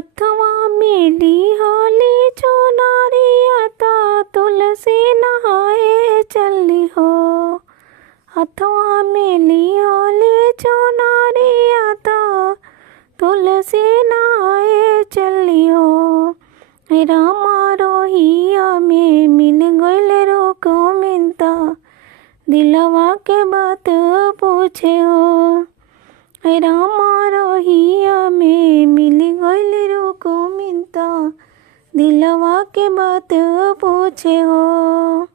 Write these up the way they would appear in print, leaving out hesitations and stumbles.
हथवा में लिहली चुनरिया ता तुलसी नहाए चली हो। हथवा में लिहली चुनरिया ता तुलसी नहाए चली हो। रामा रोहिया में मिल गइल रोको मिनता दिलवा के बात पूछे हो। रामा रोहिया में मिल गइल रोको मिनता दिलवा के बात पूछे हो।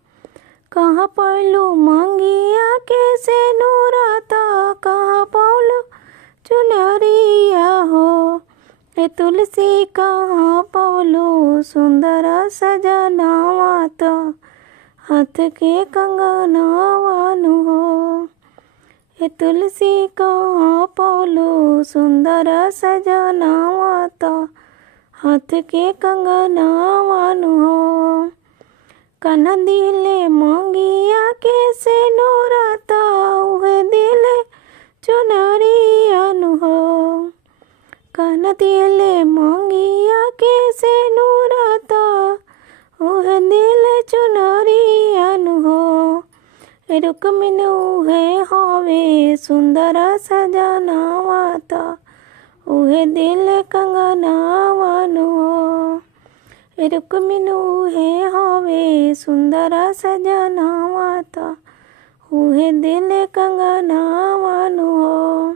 कहाँ पौलू मंगिया के से नूराता कहाँ पौलू चुनरिया हो। ए तुलसी कहाँ पौलू सुंदर सजनावा तो हाथ के कंगनवानु हो। ए तुलसी कहाँ पौलू सुंदर सजनावा तो हाथ के कंगनवानु हो। कन दिले मंगिया के से नूराता उहे दिले चुनरियानु हो। कन दिले मंगिया के से नूराता उहे दिले चुनरियानु हो। रुक्मिणी उहे हवे सुंदर सजनावा ता उहे दिले कंगनवानु हो। रुक्मिणी उहे हवे सुंदर सजनावा ता उहे दिले कंगनवानु हो।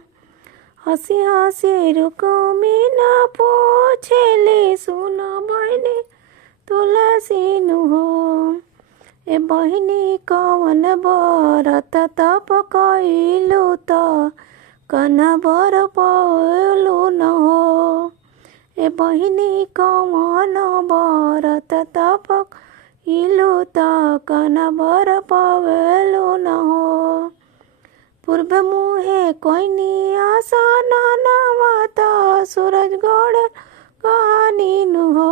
हंसी हंसी रुक्मिणी पूछेली सुन बहिनी तुलसी नु हो। ए बहिनी कवन बरत तप कइलू त कना बर पौलू न हो। ए बहिनी कवन बरत तप कइलू त कना बर पौलू न हो। पूर्व मुहे कोइनी आसन नवाता सूरज गड़ कहानी नु हो।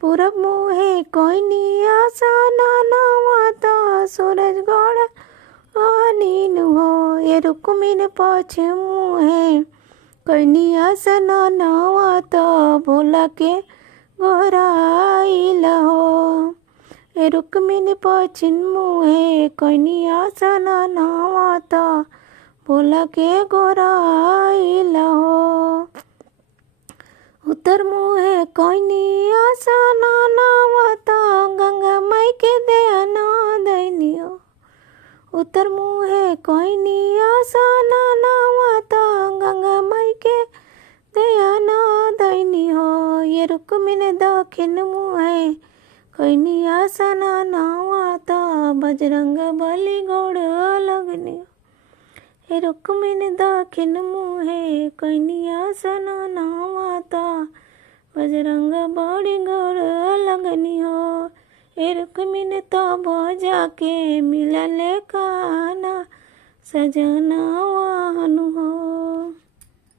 पूरब मुहे कोइनी आसन नवाता सूरज गड़ कहानी नु हो। ये रुक्मिणी पश्चिम मुहे कोइनी आसन नवाता भोला के गोहराइल हो। ए रुक्मिणी पश्चिम मुहे कोइनी आसन नवाता भोला के गोहराइल हो। उत्तर मुहे कोइनी आसन नवाता गंगा माई के ध्यान दैनियो। उत्तर मुहे कोइनी आसन नवाता गंगा माई के ध्यान दैनियो। ये रुक्मिणी दक्षिण मुहे कोइनी आसन नवाता बजरंग बली गोड़ लगनियो। हे रुक्मिणी दक्षिण मुहे कोइनी आसन नवाता बजरंग बली गोड़ लगनियो। हे रुक्मिणी तब जाके मिलले काना सजनावा हो।